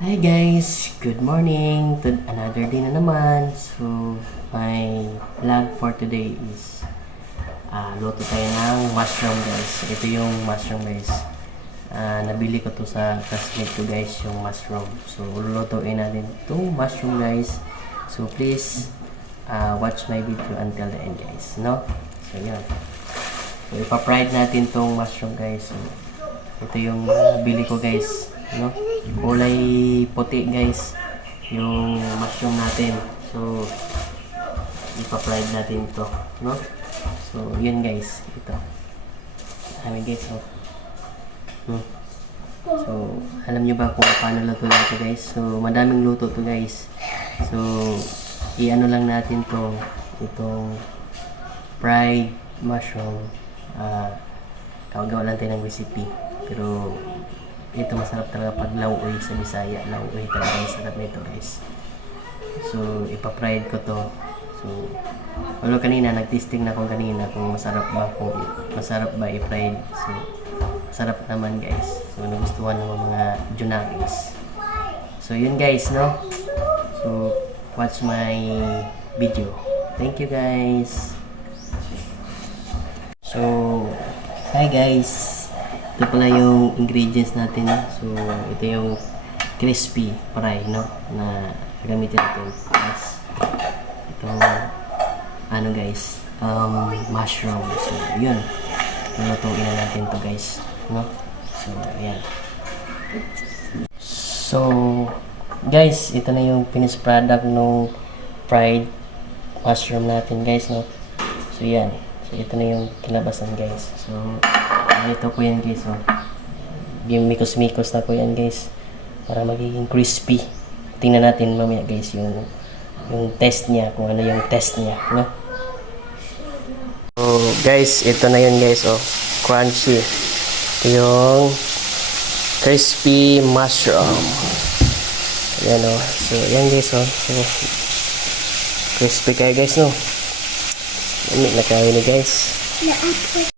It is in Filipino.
Hi guys! Good morning! To another day na naman. So, my vlog for today is luto tayo ng mushroom guys. Ito yung mushroom guys. Nabili ko to sa classmate ko guys, yung mushroom. So, lulutuin natin itong mushroom guys. So, please watch my video until the end guys. No? So, yun. So, ipa-fried natin itong mushroom guys. So, ito yung bili ko guys. No? Kulay puti guys yung mushroom natin. So ipa-fried natin ito, no? So yun guys, ito amin guys. So alam nyo ba kung paano luto ito guys? So madaming luto to guys. So i-ano lang natin to, itong fried mushroom. Gawa lang tayo ng recipe, pero ito masarap talaga pag lauoy sa Bisaya. Lauoy talaga yung sarap nito guys. So ipa-fried ko to. So although kanina nag-testing na ako kanina kung masarap ba i-fried. So masarap naman guys. So nagustuhan ng mga junakis. So yun guys, no? So watch my video. Thank you guys. So hi guys, ito pala yung ingredients natin. So ito yung crispy fry, no, na gagamitin natin. Plus itong ano guys, mushroom. So yun, lulutuin na natin to guys, no. So ayan. So guys, ito na yung finished product ng fried mushroom natin guys, no. So yan. So ito na yung kinabasan guys. So ito po yan guys, oh. Yung mikos-mikos na po yan guys, para magiging crispy. Tingnan natin mamaya guys yung test niya, kung ano yung test niya, no? So guys, ito na yun guys, oh. Crunchy. Ito yung crispy mushroom. Ayan, oh. So yan guys, oh. So, crispy kayo guys, no? Lamig na kayo ni guys.